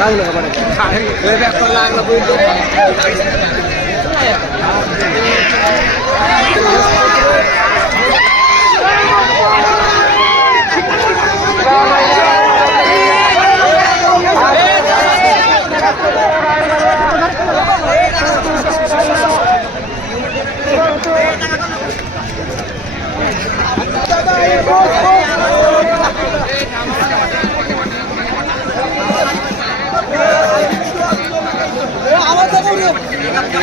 ล่างเลยครับนี่ขายเลยแบบคนล่างระเบิดเท่